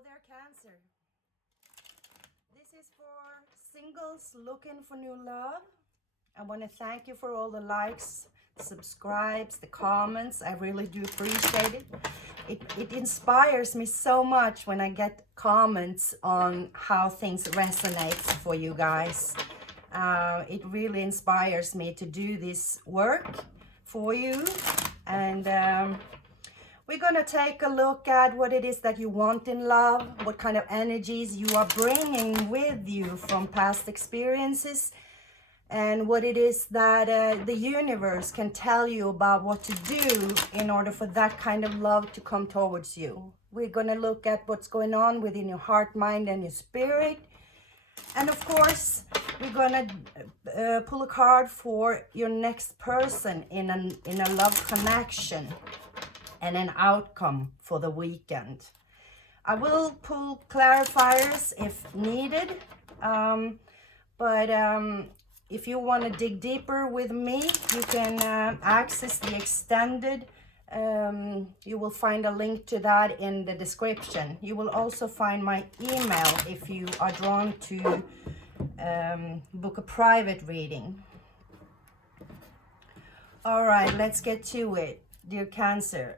Hello there, Cancer. This is for singles looking for new love. I want to thank you for all the likes, the subscribes, the comments. I really do appreciate it. It inspires me so much when I get comments on how things resonate for you guys. It really inspires me to do this work for you. And we're going to take a look at what it is that you want in love, what kind of energies you are bringing with you from past experiences, and what it is that the universe can tell you about what to do in order for that kind of love to come towards you. We're going to look at what's going on within your heart, mind, and your spirit. And of course, we're going to pull a card for your next person in a love connection and an outcome for the weekend. I will pull clarifiers if needed, but if you want to dig deeper with me, you can access the extended. You will find a link to that in the description. You will also find my email if you are drawn to book a private reading. All right, let's get to it, dear Cancer.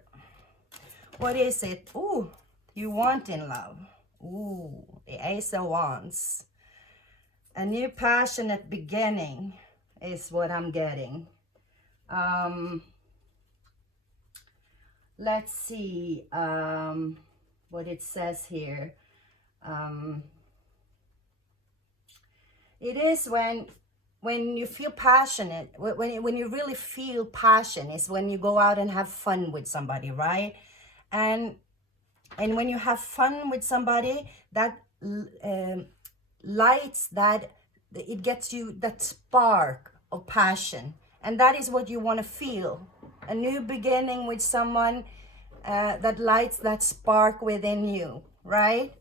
What is it? Ooh, you want in love? Ooh, the Ace of Wands. A new passionate beginning is what I'm getting. Let's see what it says here. It is when you feel passionate, when you really feel passion is when you go out and have fun with somebody, right? And when you have fun with somebody, that lights, that it gets you that spark of passion, and that is what you want to feel. A new beginning with someone that lights that spark within you, right?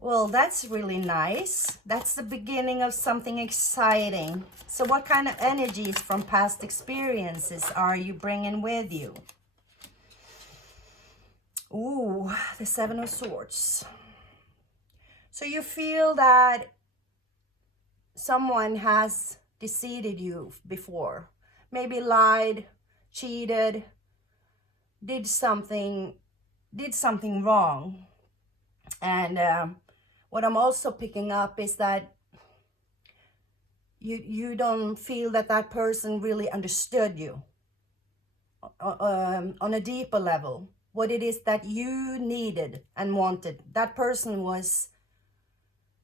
Well, that's really nice. That's the beginning of something exciting. So what kind of energies from past experiences are you bringing with you? Ooh, the Seven of Swords. So you feel that someone has deceived you before. Maybe lied, cheated, did something wrong. And what I'm also picking up is that you don't feel that that person really understood you on a deeper level. What it is that you needed and wanted. That person was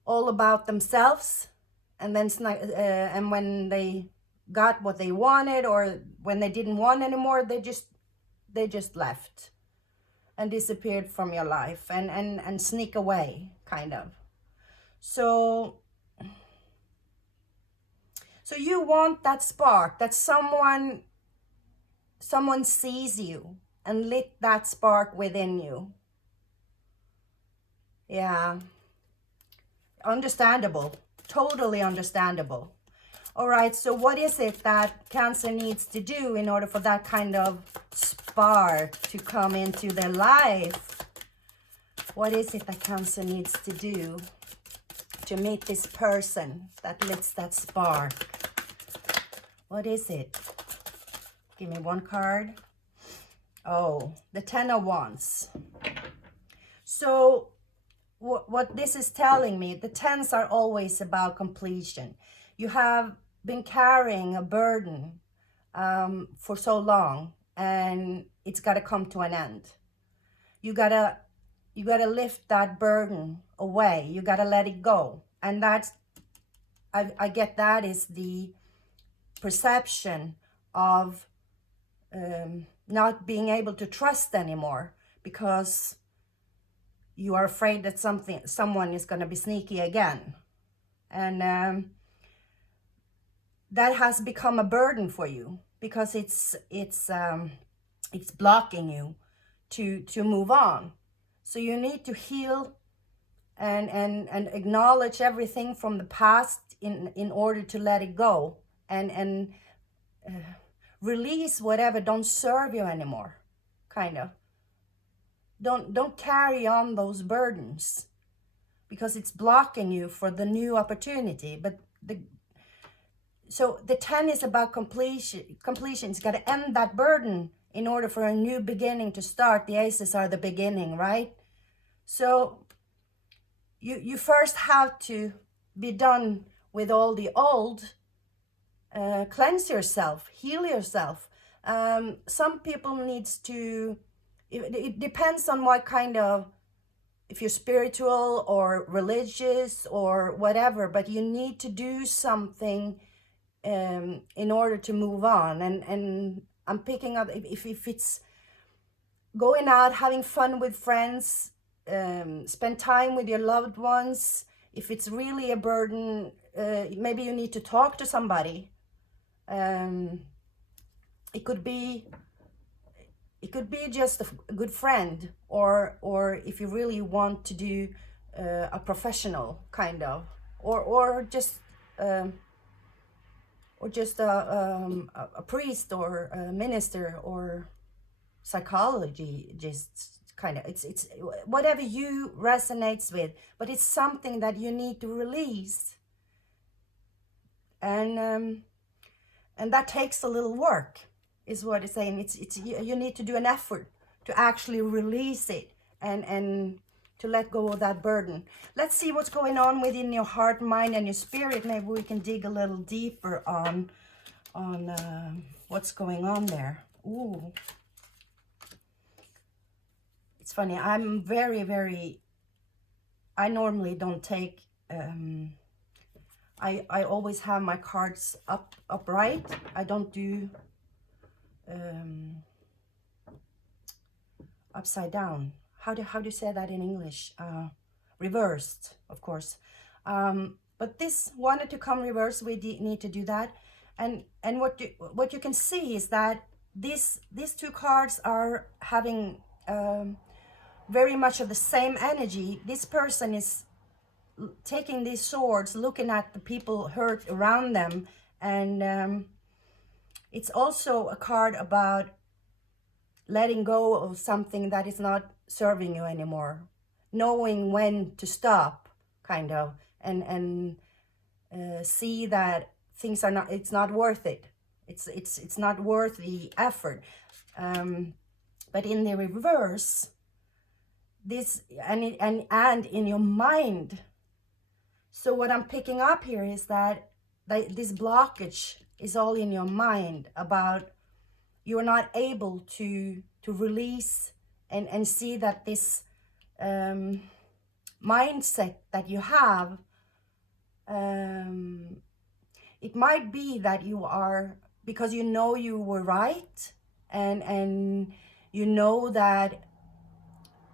all about themselves, and then and when they got what they wanted, or when they didn't want anymore, they just left and disappeared from your life and sneak away, kind of. So you want that spark, that someone sees you and lit that spark within you. Yeah. Understandable. Totally understandable. All right, so what is it that Cancer needs to do in order for that kind of spark to come into their life? What is it that Cancer needs to do to meet this person that lets that spark? What is it? Give me one card. Oh, the Ten of Wands. So what this is telling me, the tens are always about completion. You have been carrying a burden for so long, and it's got to come to an end. You gotta lift that burden away. You gotta let it go. And that's, I get that is the perception of not being able to trust anymore, because you are afraid that someone is going to be sneaky again. And that has become a burden for you, because it's blocking you to move on. So you need to heal and acknowledge everything from the past in order to let it go, and release whatever don't serve you anymore, kind of. don't carry on those burdens, because it's blocking you for the new opportunity. But so the 10 is about completion. It's got to end that burden in order for a new beginning to start. The aces are the beginning, right? So you first have to be done with all the old, cleanse yourself, heal yourself. Some people needs to, it depends on what kind of, if you're spiritual or religious or whatever, but you need to do something in order to move on. And I'm picking up, if it's going out, having fun with friends, spend time with your loved ones. If it's really a burden, maybe you need to talk to somebody. It could be just a good friend, or if you really want to do a professional kind of, or just a priest or a minister or psychology, just kind of, it's whatever you resonates with, but it's something that you need to release, and that takes a little work, is what it's saying. It's you need to do an effort to actually release it, and to let go of that burden. Let's see what's going on within your heart, mind, and your spirit. Maybe we can dig a little deeper on what's going on there. Ooh. It's funny, I'm very, I normally don't take, I always have my cards upright. I don't do upside down. How do you say that in English? Reversed, of course. But this wanted to come reversed. We need to do that. And what you can see is that these two cards are having very much of the same energy. This person is taking these swords, looking at the people hurt around them, and it's also a card about letting go of something that is not serving you anymore, knowing when to stop, kind of, and see that things are not, it's not worth it. It's not worth the effort. But in the reverse, this and in your mind. So what I'm picking up here is that this blockage is all in your mind, about you're not able to release and see that this mindset that you have, it might be that you are, because you know you were right, and you know that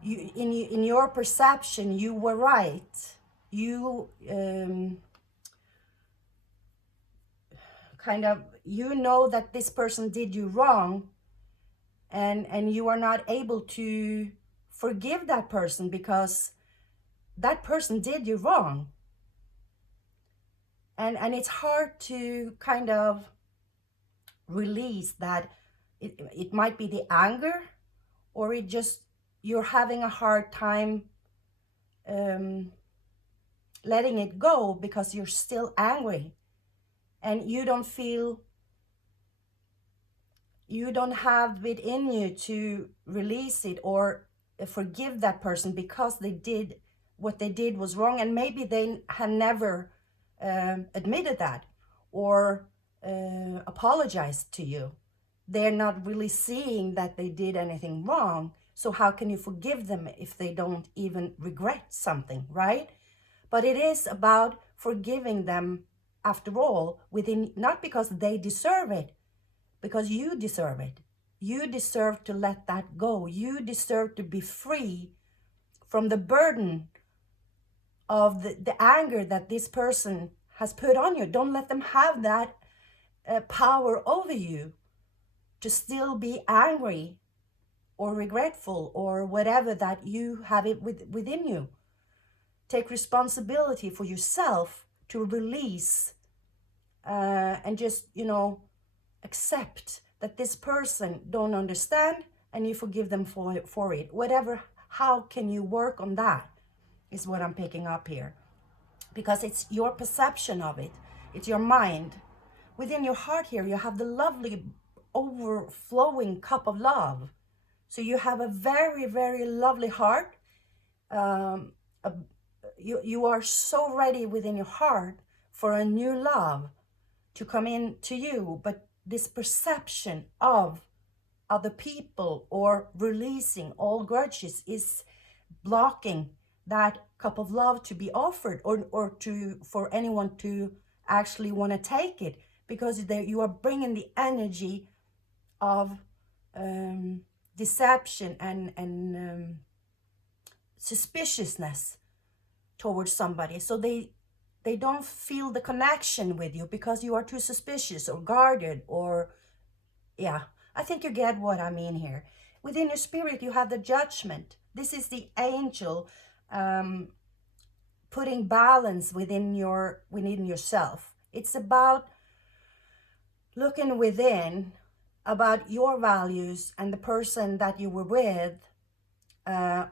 you in your perception you were right. You kind of, you know that this person did you wrong, and you are not able to forgive that person because that person did you wrong. And it's hard to kind of release that. It might be the anger, or it just, you're having a hard time letting it go because you're still angry, and you don't feel, you don't have it in you to release it or forgive that person because they did, what they did was wrong, and maybe they have never admitted that or apologized to you. They're not really seeing that they did anything wrong. So how can you forgive them if they don't even regret something, right? But it is about forgiving them after all, within, not because they deserve it, because you deserve it. You deserve to let that go. You deserve to be free from the burden of the anger that this person has put on you. Don't let them have that power over you to still be angry or regretful or whatever, that you have it within you. Take responsibility for yourself to release and just, accept that this person don't understand, and you forgive them for it. Whatever, how can you work on that is what I'm picking up here. Because it's your perception of it. It's your mind. Within your heart here, you have the lovely overflowing cup of love. So you have a very, very lovely heart. You are so ready within your heart for a new love to come in to you. But this perception of other people or releasing all grudges is blocking that cup of love to be offered, or for anyone to actually want to take it, because you are bringing the energy of deception and suspiciousness towards somebody. So they don't feel the connection with you because you are too suspicious or guarded, or yeah, I think you get what I mean here. Within your spirit, you have the judgment. This is the angel putting balance within yourself. It's about looking within, about your values and the person that you were with,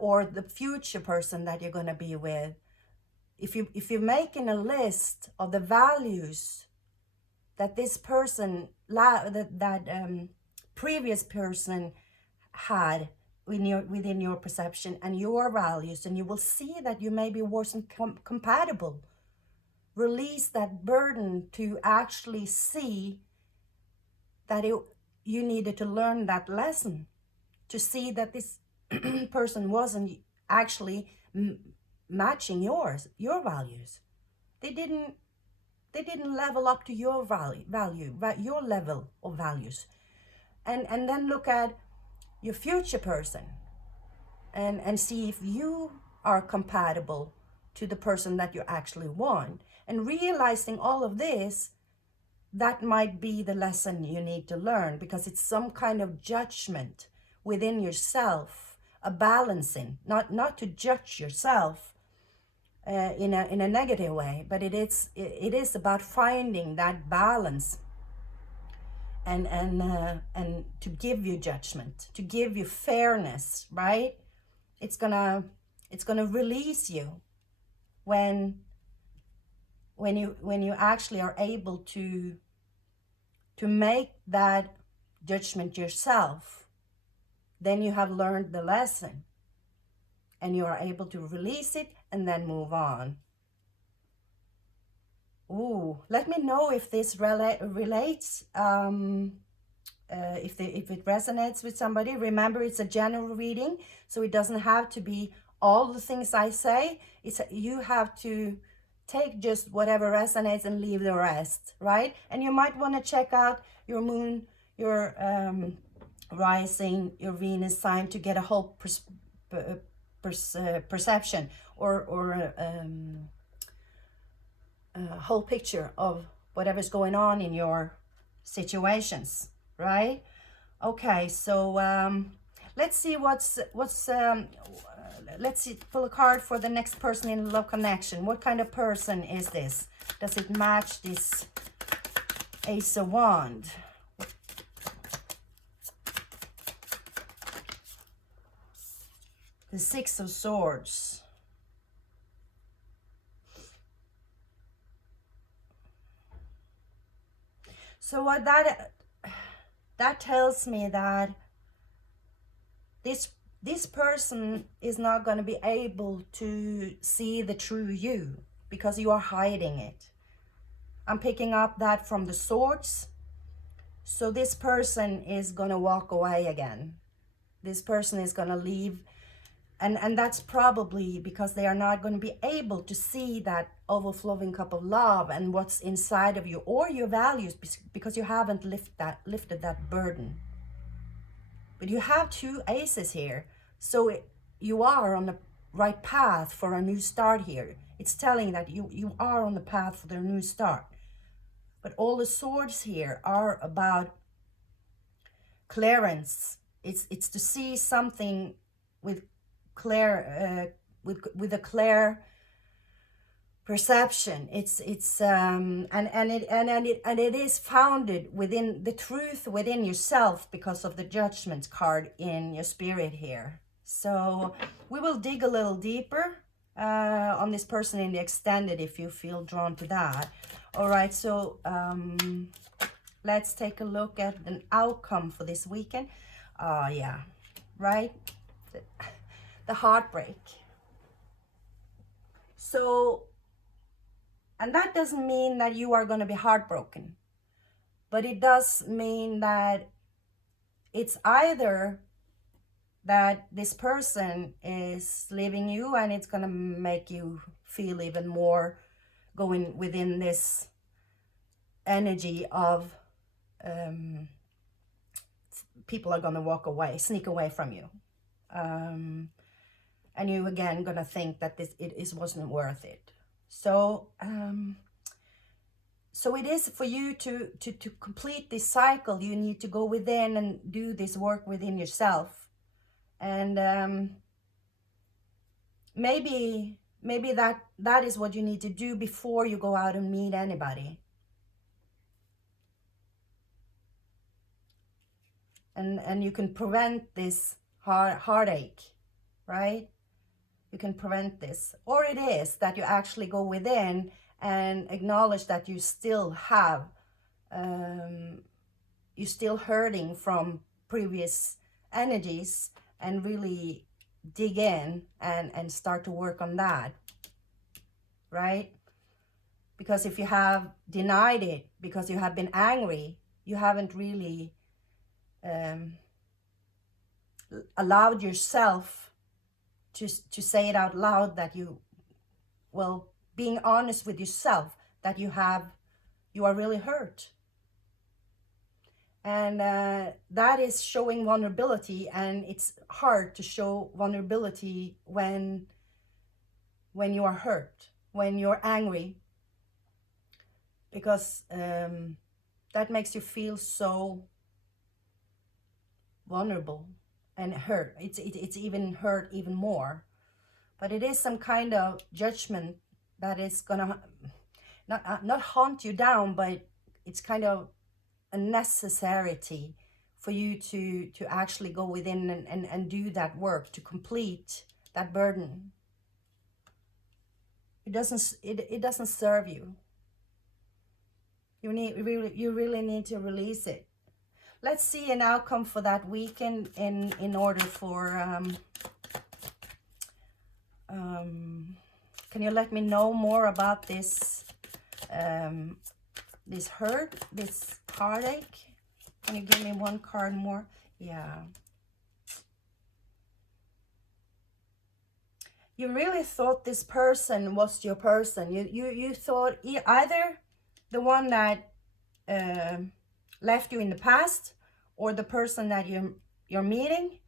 or the future person that you're going to be with. If you're making a list of the values that this person, that previous person had within your perception and your values, and you will see that you maybe wasn't compatible. Release that burden to actually see that you needed to learn that lesson, to see that this person wasn't actually matching your values. They didn't level up to your your level of values. And then look at your future person and see if you are compatible to the person that you actually want. And realizing all of this, that might be the lesson you need to learn, because it's some kind of judgment within yourself, a balancing, not to judge yourself in a negative way, but it is about finding that balance, and to give you judgment, to give you fairness, right? It's gonna release you when you actually are able to make that judgment yourself. Then you have learned the lesson, and you are able to release it and then move on. Ooh, let me know if this relates, if it resonates with somebody. Remember, it's a general reading, so it doesn't have to be all the things I say. You have to take just whatever resonates and leave the rest, right? And you might want to check out your moon, your rising, your Venus sign, to get a whole perception or a whole picture of whatever's going on in your situations, right? Okay, so let's see let's see, pull a card for the next person in love connection. What kind of person is this? Does it match this Ace of Wands? The Six of Swords. So what that tells me that this person is not going to be able to see the true you, because you are hiding it. I'm picking up that from the swords. So this person is going to walk away again. This person is going to leave. And that's probably because they are not going to be able to see that overflowing cup of love and what's inside of you, or your values, because you haven't lifted that burden. But you have two aces here. So you are on the right path for a new start here. It's telling that you are on the path for the new start. But all the swords here are about clearance. It's to see something with clear with a clear perception. And it is founded within the truth within yourself because of the judgment card in your spirit here. So we will dig a little deeper on this person in the extended if you feel drawn to that. All right, so let's take a look at an outcome for this weekend. Yeah, right, the heartbreak. So, and that doesn't mean that you are going to be heartbroken, but it does mean that it's either that this person is leaving you and it's going to make you feel even more going within this energy of people are going to walk away, sneak away from you. And you again going to think that it wasn't worth it. So so it is for you to complete this cycle. You need to go within and do this work within yourself. And maybe that is what you need to do before you go out and meet anybody. And you can prevent this heartache, right? You can prevent this. Or it is that you actually go within and acknowledge that you still have, you're still hurting from previous energies, and really dig in and start to work on that, right? Because if you have denied it because you have been angry, you haven't really allowed yourself to say it out loud, that you, well, being honest with yourself, that you are really hurt. And that is showing vulnerability, and it's hard to show vulnerability when you are hurt, when you're angry, because that makes you feel so vulnerable and hurt. It's even hurt even more. But it is some kind of judgment that is gonna not haunt you down, but it's kind of a necessity for you to actually go within and do that work to complete that burden. It doesn't serve you. You really need to release it. Let's see an outcome for that weekend in order for can you let me know more about this this hurt, this heartache? Can you give me one card more? Yeah. You really thought this person was your person. You thought either the one that left you in the past, or the person that you're meeting.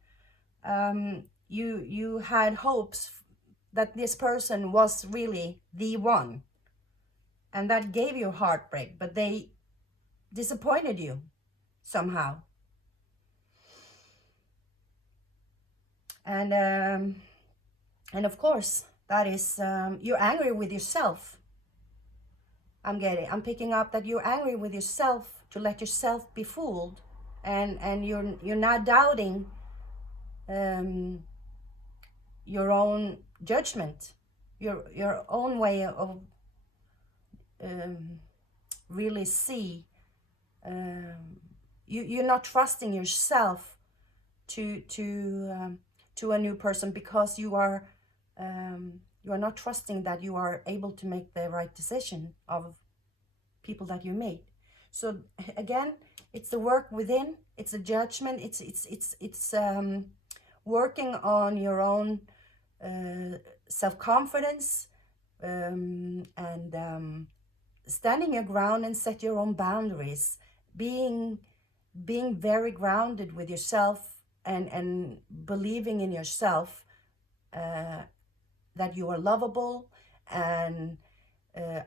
You had hopes that this person was really the one, and that gave you heartbreak, but they disappointed you somehow. And of course that is you're angry with yourself. I'm picking up that you're angry with yourself to let yourself be fooled, and you're not doubting your own judgment, your own way of really see. You're not trusting yourself to a new person, because you are not trusting that you are able to make the right decision of people that you meet. So again, it's the work within, it's a judgment, it's working on your own self-confidence, and standing your ground and set your own boundaries, being very grounded with yourself, and believing in yourself, that you are lovable, and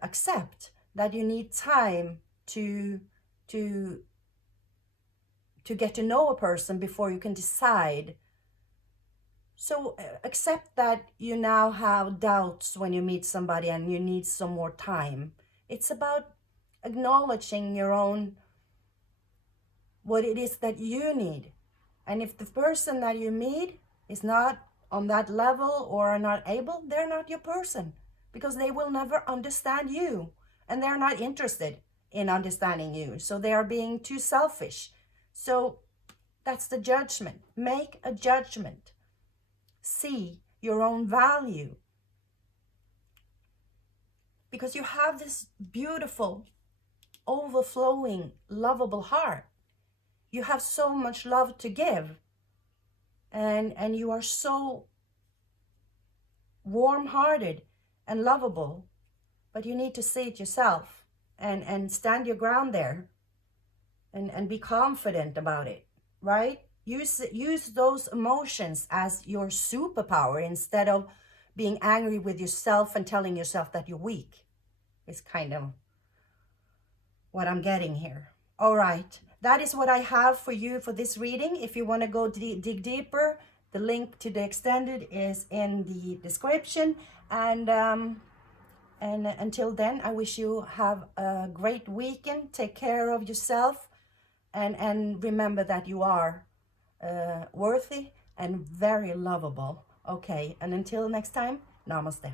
accept that you need time to get to know a person before you can decide So accept that you now have doubts when you meet somebody and you need some more time. It's about acknowledging your own, what it is that you need. And if the person that you meet is not on that level or are not able, they're not your person, because they will never understand you and they're not interested in understanding you. So they are being too selfish. So that's the judgment. Make a judgment. See your own value, because you have this beautiful, overflowing, lovable heart. You have so much love to give, and you are so warm-hearted and lovable, but you need to see it yourself and stand your ground there and be confident about it, right? Use those emotions as your superpower instead of being angry with yourself and telling yourself that you're weak. It's kind of what I'm getting here. All right, that is what I have for you for this reading. If you want to go dig deeper, the link to the extended is in the description. And until then, I wish you have a great weekend. Take care of yourself, and remember that you are worthy and very lovable. Okay, and until next time, namaste.